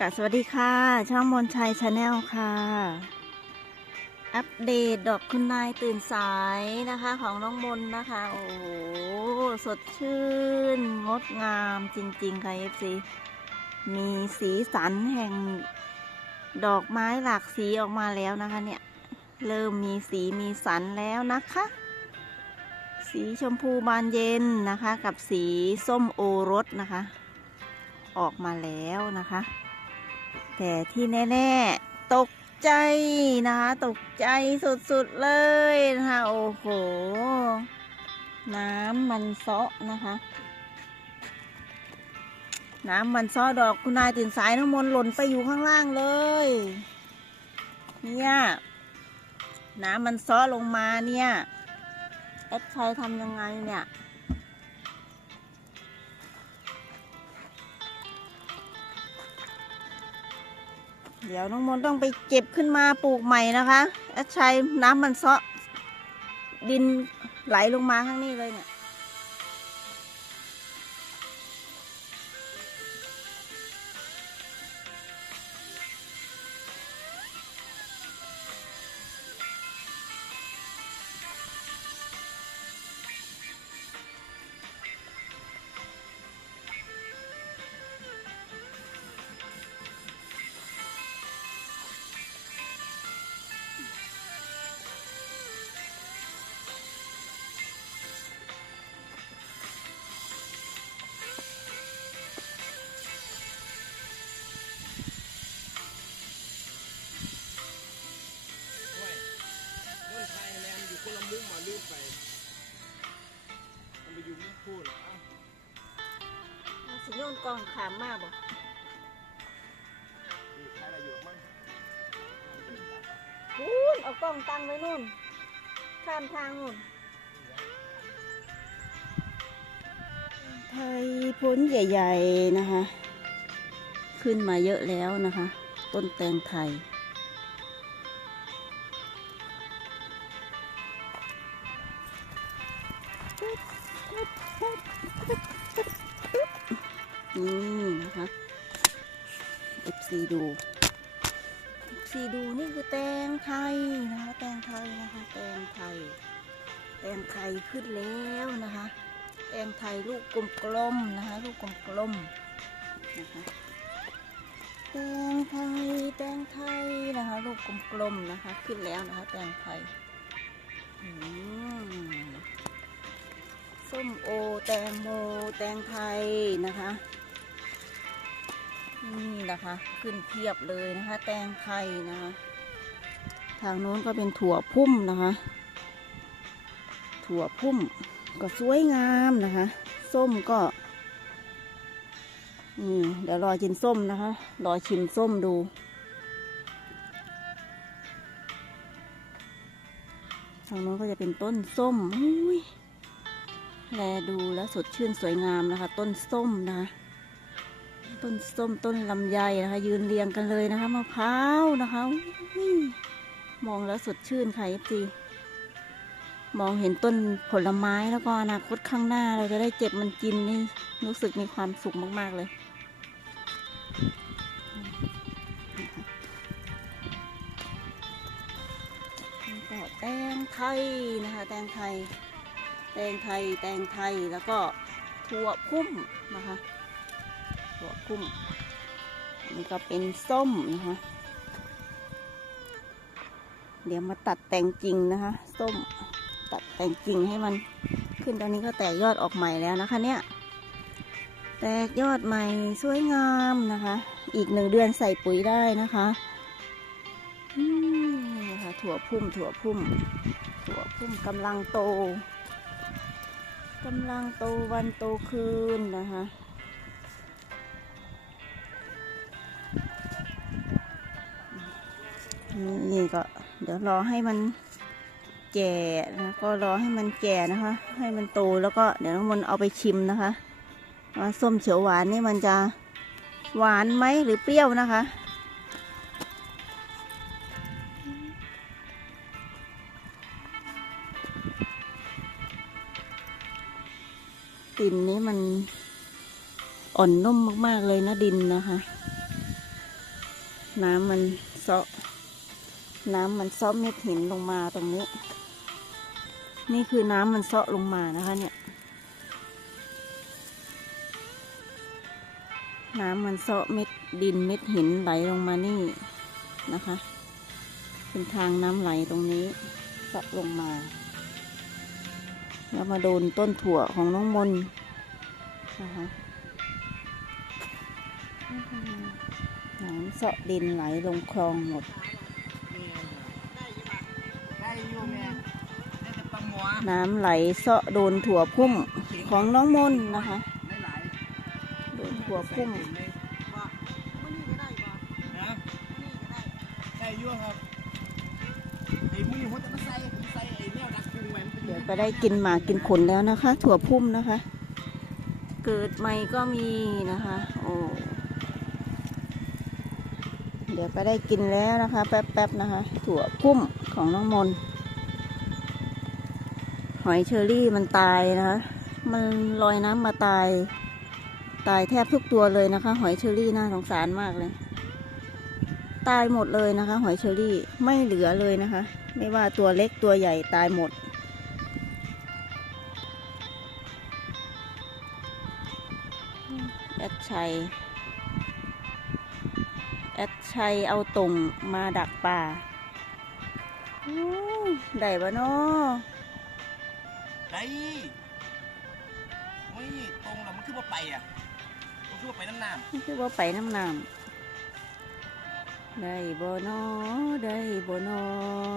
กสวัสดีค่ะ ช่องมนชัยชาแนลค่ะ อัปเดตดอกคุณนายตื่นสายนะคะของน้องมนนะคะ โอ้โห สดชื่น งดงามจริง ๆ ค่ะ FC มีสีสันแห่งดอกไม้หลากสีออกมาแล้วนะคะเนี่ย เริ่มมีสีมีสันแล้วนะคะ สีชมพูบานเย็นนะคะ กับสีส้มโอรสนะคะออกมาแล้วนะคะ แต่ที่แน่ๆ ตกใจนะคะ ตกใจสุดๆเลยนะคะโอ้โห น้ำมันเซาะนะคะ น้ำมันซาะดอกคุณนายตื่นสายน้ำมนหล่นไปอยู่ข้างล่างเลย เนี่ยน้ำมันซาะลงมาเนี่ยแอดชัยทำยังไงเนี่ย เดี๋ยวน้องมนต์ต้องไปเก็บขึ้นมาปลูกใหม่นะคะแอดชัยน้ำมันเซาะดินไหลลงมาข้างนี้เลยเนี่ย องขามมาบ่นี่ใครอะไรอยู่มั้งพูนเอากล้องตั้งไว้นู่น ข้ามทางนู่น ไทยพ้นใหญ่ ๆ นะคะ ขึ้นมาเยอะแล้วนะคะ ต้นแตงไทย ดู FC ดูนี่คือแตงไทยนะคะแตงไทยนะคะแตงไทย แตงไทยขึ้นแล้วนะคะ แตงไทยลูกกลมๆนะคะ ลูกกลมๆนะคะแตงไทยแตงไทยนะคะ ลูกกลมๆนะคะ ขึ้นแล้วนะคะ แตงไทยอืมส้มโอ แตงโม แตงไทยนะคะ นี่นะคะ ขึ้นเพียบเลยนะคะ แตงไทยนะคะ ทางโน้นก็เป็นถั่วพุ่มนะคะ ถั่วพุ่มก็สวยงามนะคะ ส้มก็อืมเดี๋ยวรอชิมส้มนะคะ รอชิมส้มดูทางโน้นก็จะเป็นต้นส้มอุ้ยแลดูแล้วสดชื่นสวยงามนะคะ ต้นส้มนะคะ ต้นส้มต้นลำไยนะคะ ยืนเรียงกันเลยนะคะมะพร้าวนะคะมองแล้วสดชื่นค่ะเอฟซีมองเห็นต้นผลไม้แล้วก็อนาคตข้างหน้าเราจะได้เจ็บมันกินนี่รู้สึกมีความสุขมาก ๆ เลยแตงไทยนะคะ แตงไทย แตงไทย แตงไทยแล้วก็ถั่วพุ่มนะคะ ถั่วพุ่มนี่ก็เป็นส้มนะคะ เดี๋ยวมาตัดแต่งกิ่งนะคะ ส้มตัดแต่งกิ่งให้มันขึ้นตอนนี้ก็แตกยอดออกใหม่แล้วนะคะเนี่ย แตกยอดใหม่สวยงามนะคะ อีกหนึ่งเดือนใส่ปุ๋ยได้นะคะอืมนี่นะคะถั่วพุ่มถั่วพุ่ม ถั่วพุ่มกำลังโตกำลังโตวันโตคืนนะคะ นี่ก็เดี๋ยวรอให้มันแก่นะก็รอให้มันแก่นะคะ ให้มันโตแล้วก็เดี๋ยวน้องมนเอาไปชิมนะคะว่าส้มเขียวหวานนี่มันจะหวานไหมหรือเปรี้ยวนะคะกลิ่นนี้มันอ่อนนุ่มมาก ๆ เลยนะดินนะคะ น้ำมันเซาะ น้ำมันเซาะเม็ดหินลงมาตรงนี้ นี่คือน้ำมันเซาะลงมานะคะเนี่ย น้ำมันเซาะเม็ดดินเม็ดหินไหลลงมานี่นะคะ เป็นทางน้ำไหลตรงนี้เซาะลงมา แล้วมาโดนต้นถั่วของน้องมนนะคะน้ำเซาะดินไหลลงคลองหมด น้ำไหลเซาะโดนถั่วพุ่มของน้องมนนะคะได้หลายโดนถั่วพุ่มเลยว่านะได้อยู่ครับไอ้มือหัวจะมาใส่ผมใส่ไอ้แนวรักพุงไว้มันเป็นเดี๋ยวก็ได้กินหมากกินผลแล้วนะคะ ถั่วพุ่มนะคะ เกิดใหม่ก็มีนะคะ โอ้เดี๋ยวก็ได้กินแล้วนะคะ แป๊บๆนะคะ ถั่วพุ่ม ของน้องมน หอยเชอรี่มันตายนะคะ มันลอยน้ำมาตาย ตายแทบทุกตัวเลยนะคะ หอยเชอรี่น่าสงสารมากเลย ตายหมดเลยนะคะ หอยเชอรี่ไม่เหลือเลยนะคะ ไม่ว่าตัวเล็กตัวใหญ่ตายหมดแอดชัย แอดชัยเอาตุ่มมาดักป่า ได้ปะเนาะได้ไม่ตรงแล้วมันคือว่าไปอะ มันคือว่าไปน้ำน้นี่คือว่าไปน้ำน้ำได้บ่เนาะได้บ่เนาะ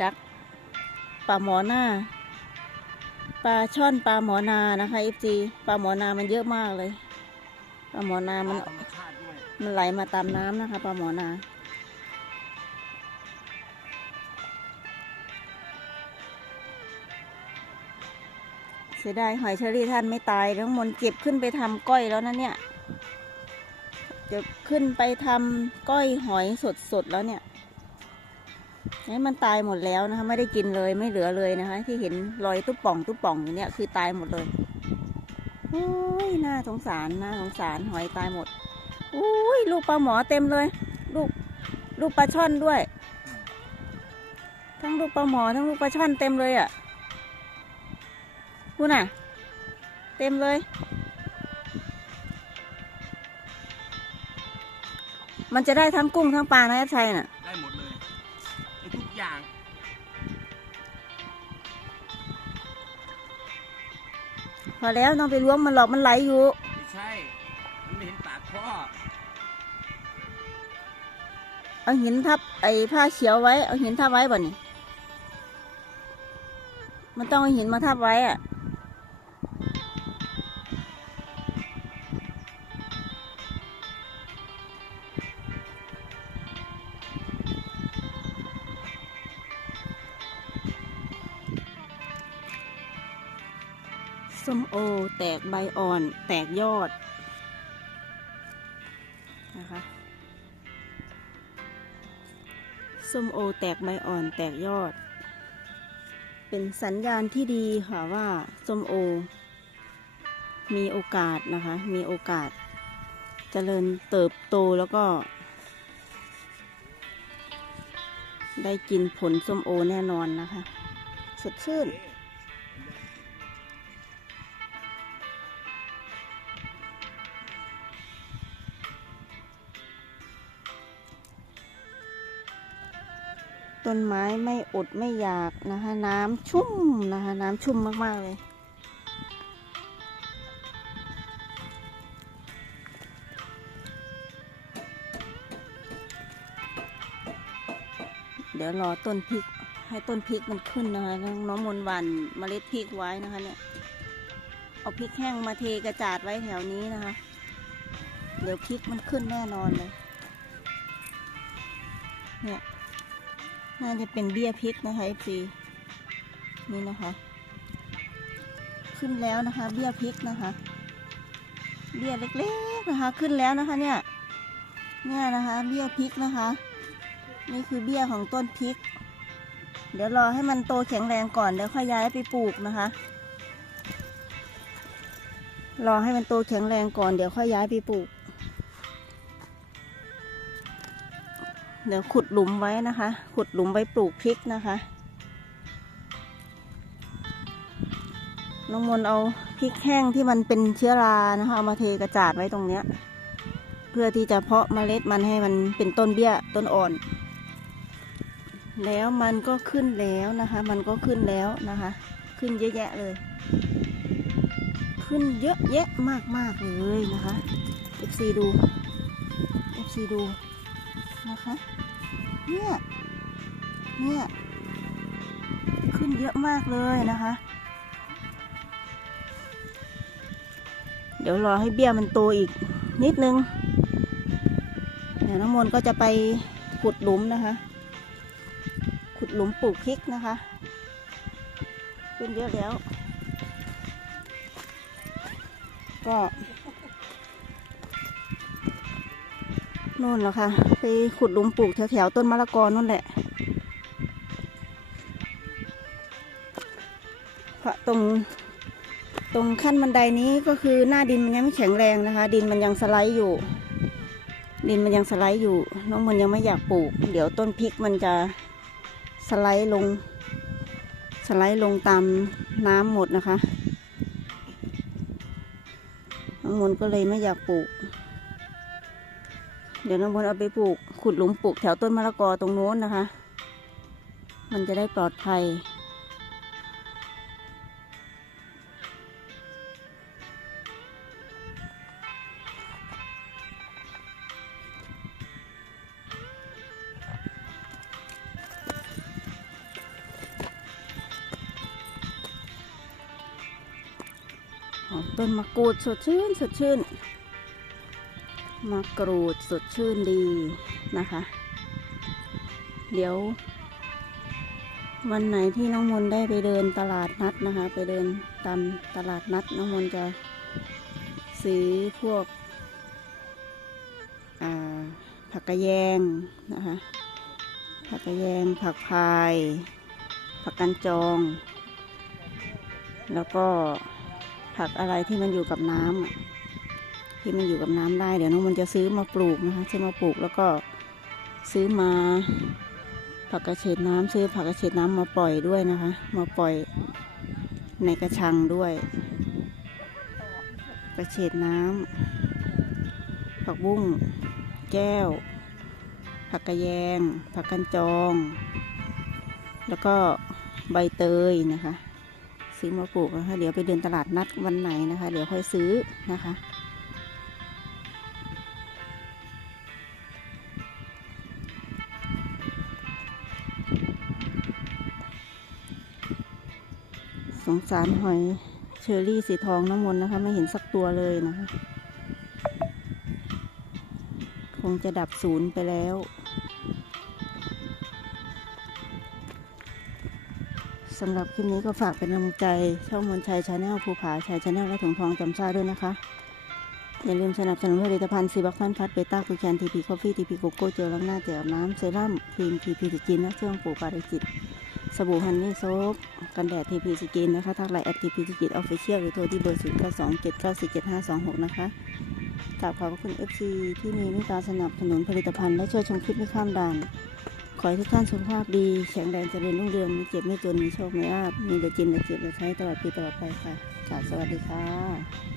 ดักปลาหมอหน้าปลาช่อนปลาหมอนานะคะเอฟซีปลาหมอนามันเยอะมากเลยปลาหมอนาำมันธรร มันไหลมาตามน้ำนะคะปลาหมอนาเสียดายหอยเชอรี่ท่านไม่ตายน้องมนต์เก็บขึ้นไปทำก้อยแล้วนะเนี่ยเก็บขึ้นไปทำก้อยหอยสดๆแล้วเนี่ยนี่มันตายหมดแล้วนะคะ ไม่ได้กินเลยไม่เหลือเลยนะคะ ที่เห็นรอยตุ๊บป่องตุ๊บป่องอยู่เนี่ยคือตายหมดเลยโอ้ยน่าสงสารน่าสงสารหอยตายหมด อุ้ยลูกปลาหมอเต็มเลย ลูกลูกปลาช่อนด้วย ทั้งลูกปลาหมอทั้งลูกปลาช่อนเต็มเลยอะ่ะคุณน่ะ เต็มเลย มันจะได้ทั้งกุ้งทั้งปลานะแอดชัยน่ะ ได้หมดเลยไอ้ทุกอย่างพอแล้วน้องไปล้วงมันหรอกมันไหลอยู่ไม่ใช่ พ่อเอาหินทับไอ้ผ้าเขียวไว้ เอาหินทับไว้บ่นี่มันต้องเอาหินมาทับไว้อะส้มโอ แตกใบอ่อน แตกยอด ส้มโอแตกใบอ่อนแตกยอด เป็นสัญญาณที่ดีค่ะว่าส้มโอ มีโอกาสนะคะ มีโอกาสเจริญเติบโตแล้วก็ ได้กินผลส้มโอแน่นอนนะคะ สดชื่น ต้นไม้ไม่อดไม่อยากนะคะน้ำชุ่มนะคะน้ำชุ่มมากๆเลยเดี๋ยวรอต้นพริกให้ต้นพริกมันขึ้นนะคะน้องน้องมนวันเมล็ดพริกไว้นะคะเนี่ยเอาพริกแห้งมาเทกระจาดไว้แถวนี้นะคะ เดี๋ยวพริกมันขึ้นแน่นอนเลย น่าจะเป็นเบี้ยพริกนะคะ FC นี่นะคะ ขึ้นแล้วนะคะ เบี้ยพริกนะคะ เบี้ยเล็กๆนะคะ ขึ้นแล้วนะคะเนี่ย เนี่ยนะคะ เบี้ยพริกนะคะ นี่คือเบี้ยของต้นพริก เดี๋ยวรอให้มันโตแข็งแรงก่อน เดี๋ยวค่อยย้ายไปปลูกนะคะ รอให้มันโตแข็งแรงก่อน เดี๋ยวค่อยย้ายไปปลูก เดี๋ยวขุดหลุมไว้นะคะ ขุดหลุมไว้ปลูกพริกนะคะ น้องมนเอาพริกแห้งที่มันเป็นเชื้อรานะคะเอามาเทกระจาดไว้ตรงเนี้ย เพื่อที่จะเพาะเมล็ดมันให้มันเป็นต้นเบี้ยต้นอ่อน แล้วมันก็ขึ้นแล้วนะคะ มันก็ขึ้นแล้วนะคะ ขึ้นเยอะแยะเลย ขึ้นเยอะแยะมากมากๆเลยนะคะ FC ดู FC ดูนะคะ เนี่ย เนี่ย ขึ้นเยอะมากเลยนะคะ เดี๋ยวรอให้เบี้ยมันโตอีกนิดนึง เดี๋ยวน้องมนต์ก็จะไปขุดหลุมนะคะ ขุดหลุมปลูกพริกนะคะ ขึ้นเยอะแล้ว ก็ นู่นแหละค่ะ ไปขุดหลุมปลูกแถวๆต้นมะละกอนู่นแหละ เพราะตรงตรงขั้นบันไดนี้ก็คือหน้าดินมันยังไม่แข็งแรงนะคะ ดินมันยังสไลด์อยู่ ดินมันยังสไลด์อยู่น้องมันยังไม่อยากปลูก เดี๋ยวต้นพริกมันจะสไลด์ลง สไลด์ลงตามน้ำหมดนะคะน้องมนต์ก็เลยไม่อยากปลูก เดี๋ยวน้องมนเอาไปปลูก ขุดหลุมปลูกแถวต้นมะละกอตรงโน้นนะคะ มันจะได้ปลอดภัยหอมต้นมะกรูดสดชื่น สดชื่น มะกรูดสดชื่นดีนะคะ เดี๋ยว วันไหนที่น้องมนได้ไปเดินตลาดนัดนะคะ ไปเดินตามตลาดนัดน้องมนจะซื้อพวกผักกระแยงนะคะ ผักกระแยง ผักพาย ผักกันจอง แล้วก็ผักอะไรที่มันอยู่กับน้ำ ที่มันอยู่กับน้ำได้ เดี๋ยวน้องมันจะซื้อมาปลูกนะคะ ซื้อมาปลูกแล้วก็ซื้อมาผักกระเฉดน้ำซื้อผักกระเฉดน้ำมาปล่อยด้วยนะคะ มาปล่อยในกระชังด้วย กระเฉดน้ำผักบุ้งแก้ว ผักกระแยง ผักกันจอง แล้วก็ใบเตยนะคะ ซื้อมาปลูกนะคะ เดี๋ยวไปเดินตลาดนัดวันไหนนะคะ เดี๋ยวค่อยซื้อนะคะ สงสารหอยเชอรี่สีทองน้ำมนนะคะ ไม่เห็นสักตัวเลยนะคะ คงจะดับศูนย์ไปแล้ว สำหรับคลิปนี้ก็ฝากเป็นกำลังใจ ช่องมนชัยชาแนลภูผาชัยชาแนลและถุงทองจำซ่าด้วยนะคะอย่าลืมสนับสนุนผลิตภัณฑ์ซีบักฟันพัดเบต้าคุยแคนทีพีคอฟฟี่ทีพีโกโก้เจลล้างหน้าเจลน้ำเซรั่มครีมทีพีสกินและเครื่องปลูกปาริจิต สบู่ฮันนี่โซฟ กันแดดทีพีสกินนะคะทักไลน์แอดทีพีสกินออฟฟิเชียลหรือโทรที่เบอร์ศูนย์เก้าสองเจ็ดเก้าสี่เจ็ดห้าสองหกนะคะกราบขอบพระคุณ FC ที่มีมิตาสนับสนุนผลิตภัณฑ์และช่วยชมคลิปไม่ข้ามด่าน ขอให้ทุกท่านสุขภาพดีแข็งแรงเจริญรุ่งเรืองมีเจ็บไม่จนมีโชคมีลาบมีแต่กินแต่เจ็บแต่ใช้ตลอดปีตลอดไปค่ะกราบสวัสดีค่ะ